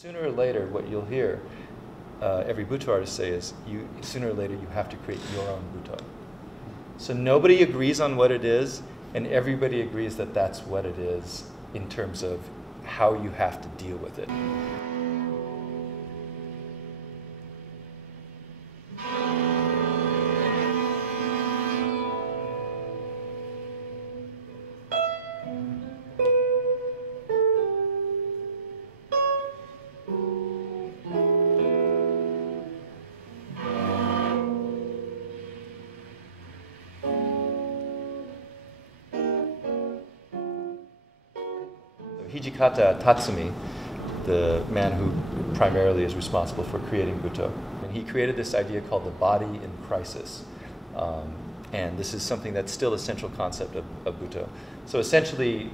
Sooner or later, what you'll hear every Butoh artist say is, sooner or later you have to create your own Butoh. So nobody agrees on what it is, and everybody agrees that that's what it is in terms of how you have to deal with it. Hijikata Tatsumi, the man who primarily is responsible for creating Butoh, and he created this idea called the body in crisis. And this is something that's still a central concept of Butoh. So essentially,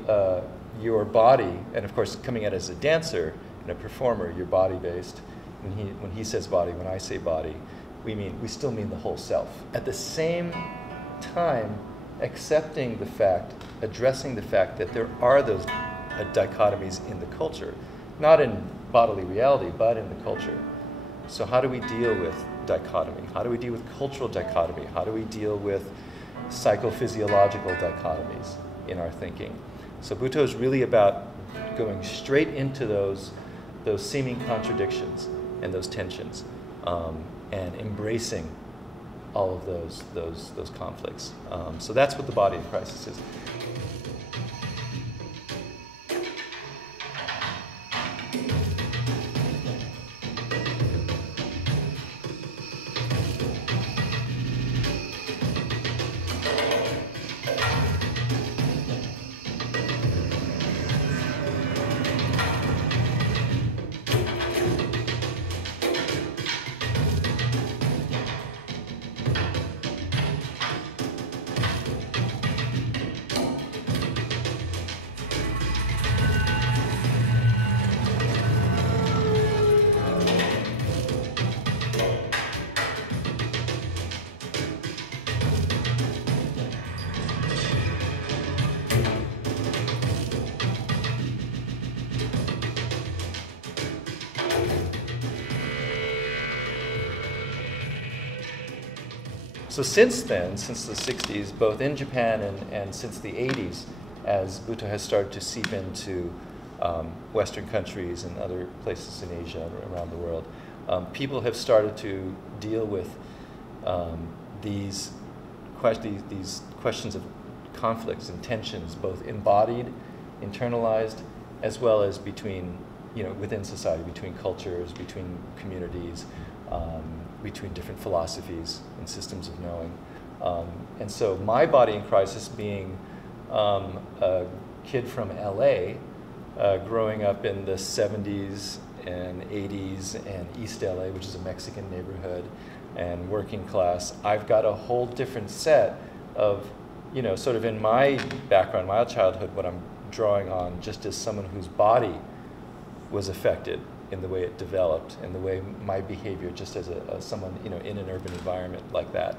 your body, and of course coming at it as a dancer and a performer, you're body-based. When he says body, when I say body, we still mean the whole self. At the same time, accepting the fact, addressing the fact that there are those dichotomies in the culture, not in bodily reality, but in the culture. So how do we deal with dichotomy? How do we deal with cultural dichotomy? How do we deal with psychophysiological dichotomies in our thinking? So Butoh is really about going straight into those seeming contradictions and those tensions, and embracing all of those conflicts. So that's what the body in crisis is. So since then, since the 60s, both in Japan and since the 80s, as Butoh has started to seep into Western countries and other places in Asia and around the world, people have started to deal with these questions of conflicts and tensions, both embodied, internalized, as well as between, within society, between cultures, between communities, between different philosophies and systems of knowing. And so my body in crisis, being a kid from LA, growing up in the 70s and 80s and East LA, which is a Mexican neighborhood, and working class, I've got a whole different set of, sort of in my background, my childhood, what I'm drawing on just as someone whose body was affected in the way it developed, and the way my behavior, just as someone in an urban environment like that,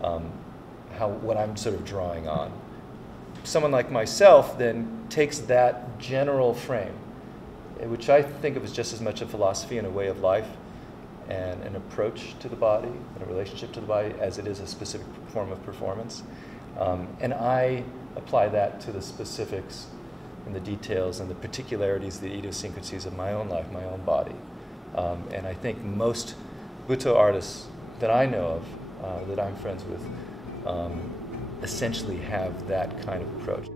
what I'm sort of drawing on. Someone like myself then takes that general frame, which I think of as just as much a philosophy and a way of life, and an approach to the body and a relationship to the body as it is a specific form of performance, and I apply that to the specifics and the details and the particularities, the idiosyncrasies of my own life, my own body. And I think most Butoh artists that I know of, that I'm friends with, essentially have that kind of approach.